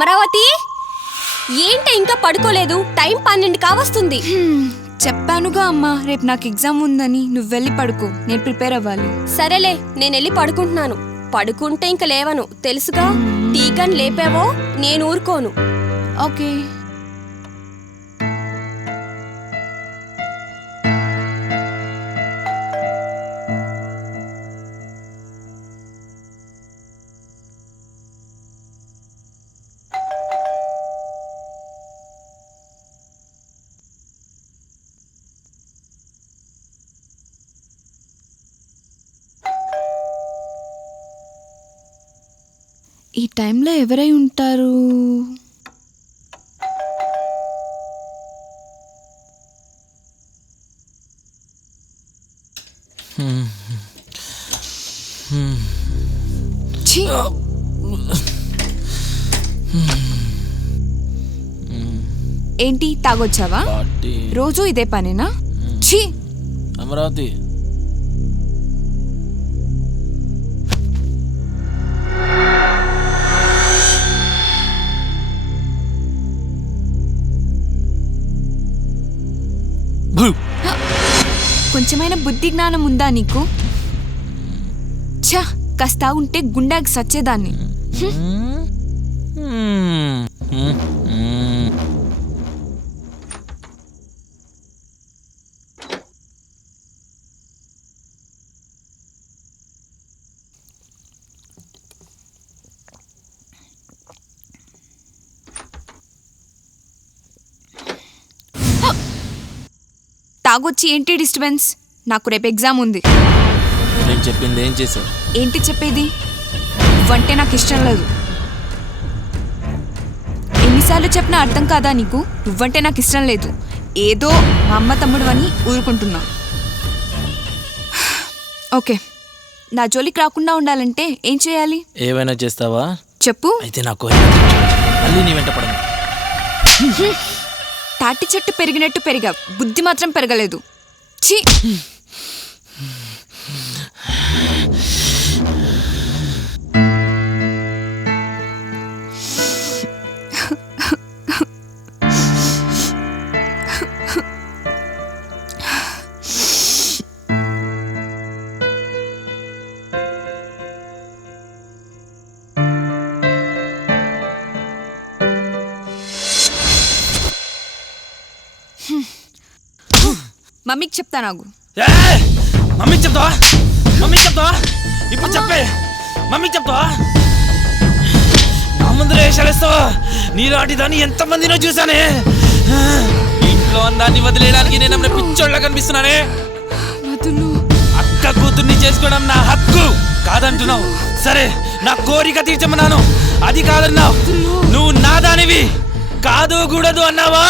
అమరావతి, ఏంటి ఇంకా పడుకోలేదు? టైం 12 కావస్తుంది. చెప్పానుగా అమ్మా, రేపు నాకు ఎగ్జామ్ ఉందని. నువ్వు వెళ్ళి పడుకో, నేను ప్రిపేర్ అవ్వాలి. సరేలే, నేను వెళ్ళి పడుకుంటున్నాను. పడుకుంటే ఇంక లేవను, తెలుసుగా. టీకన్ లేపావో నేను ఊరుకోను. ఓకే. ఈ టైంలో ఎవరై ఉంటారు? ఛీ! ఏంటి తాగొచ్చావా? రోజు ఇదే పనేనా? ఛీ! అమరావతి, కొంచెమైనా బుద్ధి జ్ఞానం ఉందా నీకు? ఛ, కాస్త ఉంటే గుండాకి సచ్చేదాన్ని. తాగొచ్చి ఏంటి డిస్టర్బెన్స్? నాకు రేపు ఎగ్జామ్ ఉంది. నేను చెప్పింది ఏం చేశావు? ఏంటి చెప్పేది? నువ్వంటే నాకు ఇష్టం లేదు. ఎన్నిసార్లు చెప్పినా అర్థం కాదా నీకు? నువ్వంటే నాకు ఇష్టం లేదు. ఏదో మా అమ్మ తమ్ముడు అని ఊరుకుంటున్నా. ఓకే, నా జోలికి రాకుండా ఉండాలంటే ఏం చేయాలి? ఏమైనా చేస్తావా? చెప్పు. అయితే నాకు మళ్ళీ నీ వెంట పడను. తాటి చెట్టు పెరిగినట్టు పెరిగా, బుద్ధి మాత్రం పెరగలేదు. ఛీ! మమ్మీకి చెప్తా. నాకు మమ్మీకి చెప్తావా? మమ్మీకి చెప్తావా? ఇప్పుడు చెప్పే. మమ్మీకి చెప్తావా? నా ముందు వేషాలేస్తావా? నీలాంటి దాన్ని ఎంతమందినో చూసానే. ఇంట్లో అందాన్ని వదిలేయడానికి నేను పిచ్చోళ్ళ కనిపిస్తున్నానే. అక్క కూతుర్ని చేసుకోవడం నా హక్కు కాదంటున్నావు. సరే, నా కోరిక తీర్చమన్నాను, అది కాదన్నావు. నువ్వు నా దానివి కాదు కూడదు అన్నావా?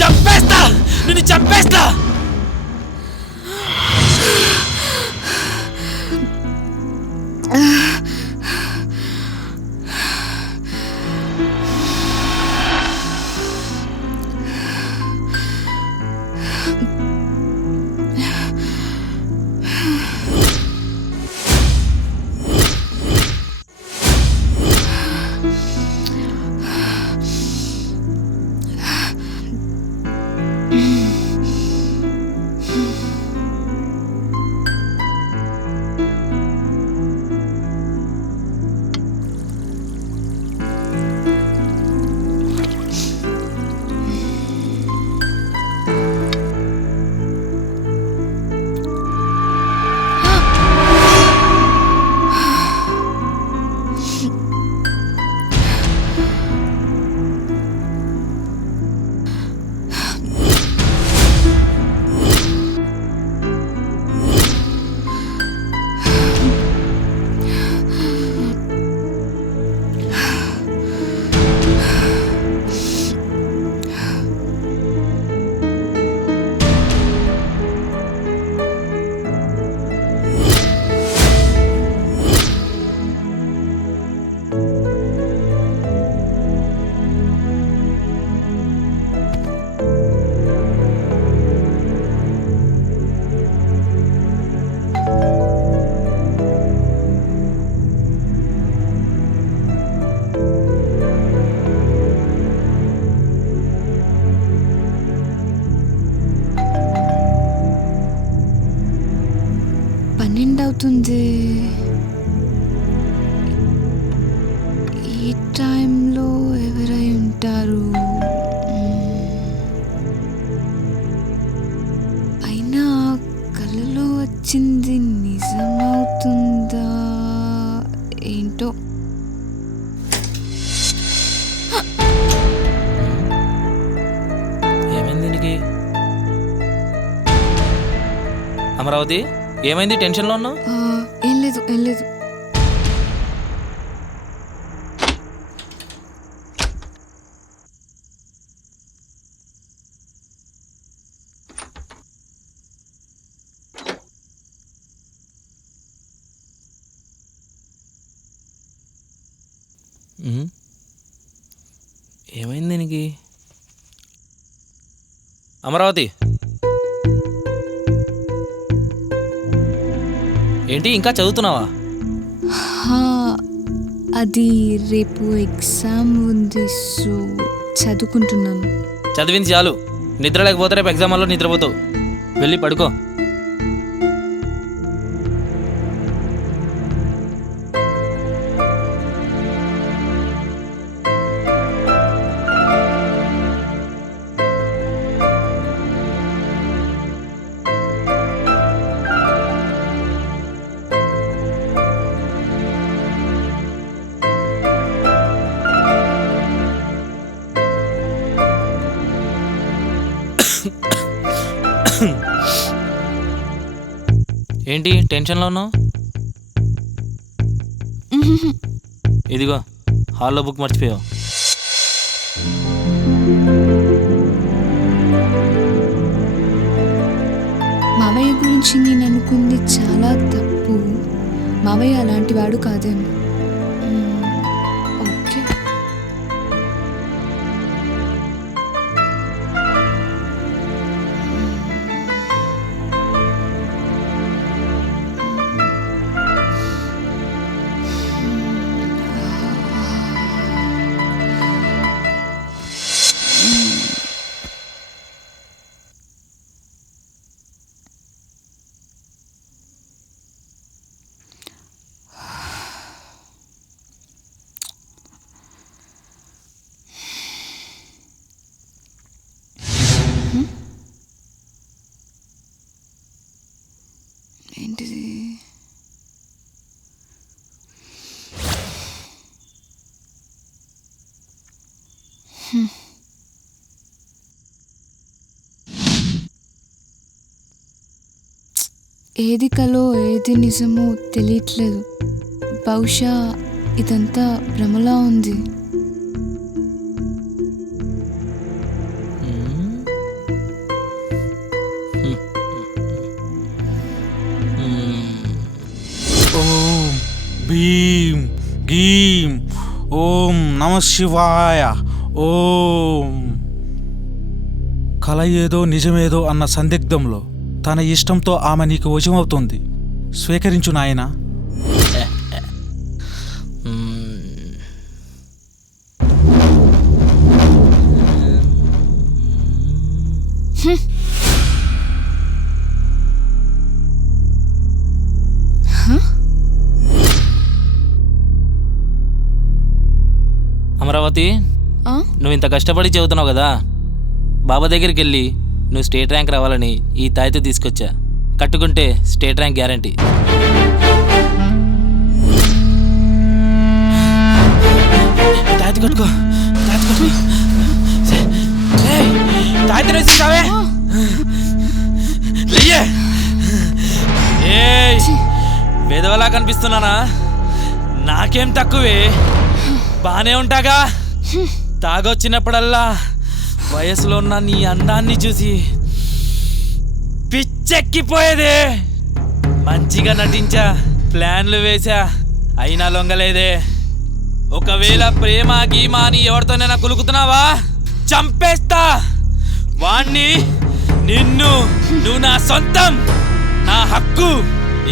చంపేస్తా, నిన్ను చంపేస్తా. అవుతుంది. ఈ టైంలో ఎవరై ఉంటారు? అయినా కళ్ళలో వచ్చింది నిజమవుతుందా ఏంటో. ఏమైంది దీనికి? అమరావతి, ఏమైంది? టెన్షన్లో ఉన్నావు? ఏం లేదు ఏం లేదు. ఏమైంది దీనికి? అమరావతి, ఏంటి ఇంకా చదువుతున్నావా? అది రేపు ఎగ్జామ్ ఉంది, సో చదువుకుంటున్నాను. చదివింది చాలు, నిద్ర లేకపోతే రేపు ఎగ్జామ్ హాల్లో నిద్రపోతావు. వెళ్ళి పడుకో. ఏంటి టెన్షన్లో ఉన్నావు? ఇదిగో హాల్లో బుక్ మర్చిపోయావు. మావయ్య గురించి నేను అనుకుంది చాలా తప్పు. మావయ్య అలాంటి వాడు కాదేమో. ఓకే. ఏంటిది? ఏది కలో ఏది నిజమో తెలియట్లేదు. బహుశా ఇదంతా భ్రమలా ఉంది. ఓం భీం గీం ఓం నమ శివాయ. ఓం. కల ఏదో నిజమేదో అన్న సందిగ్ధంలో తన ఇష్టంతో ఆమె నీకు వశమవుతుంది. స్వీకరించు నాయనా. అమరావతి, నువ్వు ఇంత కష్టపడి చదువుతున్నావు కదా, బాబా దగ్గరికి వెళ్ళి నువ్వు స్టేట్ ర్యాంక్ రావాలని ఈ తాయితో తీసుకొచ్చా. కట్టుకుంటే స్టేట్ ర్యాంక్ గ్యారంటీ. తాయిత కట్టుకో, తాయిత కట్టుకో. తాయిత వేసేసావే. వేదవలా కనిపిస్తున్నానా? నాకేం తక్కువే, బానే ఉంటాగా. తాగొచ్చినప్పుడల్లా వయసులో ఉన్న నీ అందాన్ని చూసి పిచ్చెక్కిపోయేదే. మంచిగా నటించా, ప్లాన్లు వేశా, అయినా లొంగలేదే. ఒకవేళ ప్రేమ గీమా అని ఎవరితోనైనా కులుకుతున్నావా, చంపేస్తా వాణ్ణి. నిన్ను, నువ్వు నా సొంతం, నా హక్కు.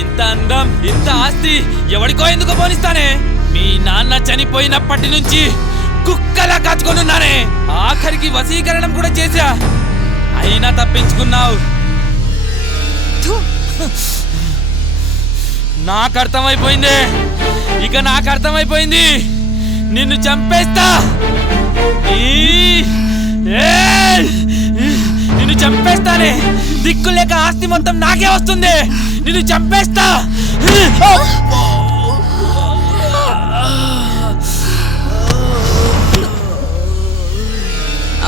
ఇంత అందం, ఇంత ఆస్తి ఎవడికో ఎందుకు పోనిస్తానే? మీ నాన్న చనిపోయినప్పటి నుంచి కుక్కలా కాచుకొనున్నానే. ఆఖరికి వశీకరణం కూడా చేశా, అయినా తప్పించుకున్నావు. నాకు అర్థమైపోయింది, ఇక నాకు అర్థమైపోయింది. నిన్ను చంపేస్తా. నిన్ను చంపేస్తానే. దిక్కులేక ఆస్తి మొత్తం నాకే వస్తుంది. నిన్ను చంపేస్తా.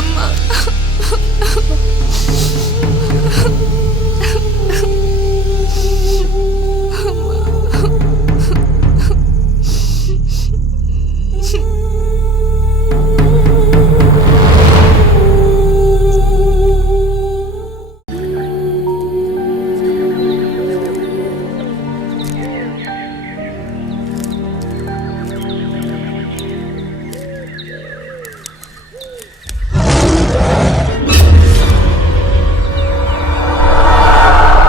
అమ్మా